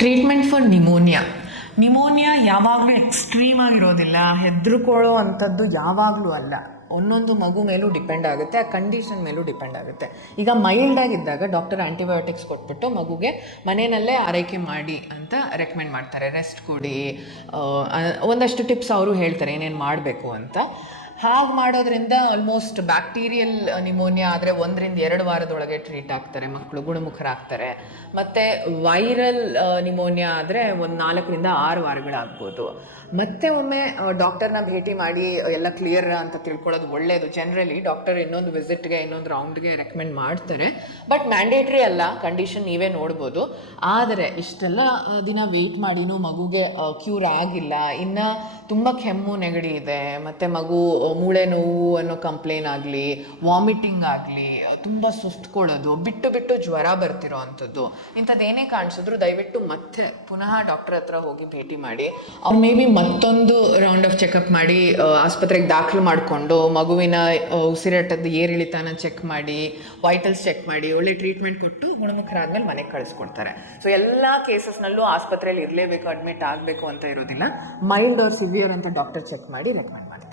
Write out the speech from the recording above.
Treatment for pneumonia pneumonia ಯಾವಾಗಲೂ extreme ಆಗಿರೋದಿಲ್ಲ. ಹೆದರ್ಕೊಳ್ಳೋ ಅಂಥದ್ದು ಯಾವಾಗಲೂ ಅಲ್ಲ. ಒಂದೊಂದು ಮಗು ಮೇಲೂ ಡಿಪೆಂಡ್ ಆಗುತ್ತೆ, ಆ ಕಂಡೀಷನ್ ಮೇಲೂ ಡಿಪೆಂಡ್ ಆಗುತ್ತೆ. ಈಗ ಮೈಲ್ಡ್ ಆಗಿದ್ದಾಗ ಡಾಕ್ಟರ್ ಆ್ಯಂಟಿಬಯೋಟಿಕ್ಸ್ ಕೊಟ್ಬಿಟ್ಟು ಮಗುಗೆ ಮನೆಯಲ್ಲೇ ಆರೈಕೆ ಮಾಡಿ ಅಂತ ರೆಕಮೆಂಡ್ ಮಾಡ್ತಾರೆ. ರೆಸ್ಟ್ ಕೊಡಿ ಒಂದಷ್ಟು ಟಿಪ್ಸ್ ಅವರು ಹೇಳ್ತಾರೆ ಏನೇನು ಮಾಡಬೇಕು ಅಂತ. ಹಾಗೆ ಮಾಡೋದ್ರಿಂದ ಆಲ್ಮೋಸ್ಟ್ ಬ್ಯಾಕ್ಟೀರಿಯಲ್ ನಿಮೋನಿಯಾ ಆದರೆ ಒಂದರಿಂದ ಎರಡು ವಾರದೊಳಗೆ ಟ್ರೀಟ್ ಆಗ್ತಾರೆ ಮಕ್ಕಳು ಗುಣಮುಖರಾಗ್ತಾರೆ. ಮತ್ತು ವೈರಲ್ ನಿಮೋನಿಯಾ ಆದರೆ ಒಂದು ನಾಲ್ಕರಿಂದ ಆರು ವಾರಗಳಾಗ್ಬೋದು. ಮತ್ತೆ ಒಮ್ಮೆ ಡಾಕ್ಟರ್ನ ಭೇಟಿ ಮಾಡಿ ಎಲ್ಲ ಕ್ಲಿಯರ್ ಅಂತ ತಿಳ್ಕೊಳ್ಳೋದು ಒಳ್ಳೆಯದು ಜನರಲಿ ಡಾಕ್ಟರ್ ಇನ್ನೊಂದು ವಿಸಿಟ್ಗೆ ಇನ್ನೊಂದು ರೌಂಡ್ಗೆ ರೆಕಮೆಂಡ್ ಮಾಡ್ತಾರೆ. ಬಟ್ ಮ್ಯಾಂಡೇಟ್ರಿ ಅಲ್ಲ ಕಂಡೀಷನ್ ನೀವೇ ನೋಡ್ಬೋದು. ಆದರೆ ಇಷ್ಟೆಲ್ಲ ದಿನ ವೆಯ್ಟ್ ಮಾಡಿನೂ ಮಗುಗೆ ಕ್ಯೂರ್ ಆಗಿಲ್ಲ. ಇನ್ನು ತುಂಬ ಕೆಮ್ಮು ನೆಗಡಿ ಇದೆ. ಮತ್ತು ಮಗು ಮೂಳೆ ನೋವು ಅನ್ನೋ ಕಂಪ್ಲೇನ್ ಆಗಲಿ ವಾಮಿಟಿಂಗ್ ಆಗಲಿ, ತುಂಬ ಸುಸ್ತುಕೊಳ್ಳೋದು, ಬಿಟ್ಟು ಬಿಟ್ಟು ಜ್ವರ ಬರ್ತಿರೋ ಅಂಥದ್ದು, ಇಂಥದ್ದೇನೇ ಕಾಣಿಸಿದ್ರು ದಯವಿಟ್ಟು ಮತ್ತೆ ಪುನಃ ಡಾಕ್ಟರ್ ಹತ್ರ ಹೋಗಿ ಭೇಟಿ ಮಾಡಿ. ಅವ್ರು ಮೇ ಬಿ ಮತ್ತೊಂದು ರೌಂಡ್ ಆಫ್ ಚೆಕಪ್ ಮಾಡಿ ಆಸ್ಪತ್ರೆಗೆ ದಾಖಲು ಮಾಡಿಕೊಂಡು, ಮಗುವಿನ ಉಸಿರಾಟದ ಏರಿಳಿತನ ಚೆಕ್ ಮಾಡಿ ವೈಟಲ್ಸ್ ಚೆಕ್ ಮಾಡಿ, ಒಳ್ಳೆ ಟ್ರೀಟ್ಮೆಂಟ್ ಕೊಟ್ಟು ಗುಣಮುಖರಾದ್ಮೇಲೆ ಮನೆಗೆ ಕಳಿಸ್ಕೊಡ್ತಾರೆ. ಸೊ ಎಲ್ಲ ಕೇಸಸ್ನಲ್ಲೂ ಆಸ್ಪತ್ರೆಯಲ್ಲಿ ಇರಲೇಬೇಕು ಅಡ್ಮಿಟ್ ಆಗಬೇಕು ಅಂತ ಇರೋದಿಲ್ಲ. ಮೈಲ್ಡ್ ಆರ್ ಸಿವಿಯರ್ ಅಂತ ಡಾಕ್ಟರ್ ಚೆಕ್ ಮಾಡಿ ರೆಕಮೆಂಡ್ ಮಾಡ್ತಾರೆ.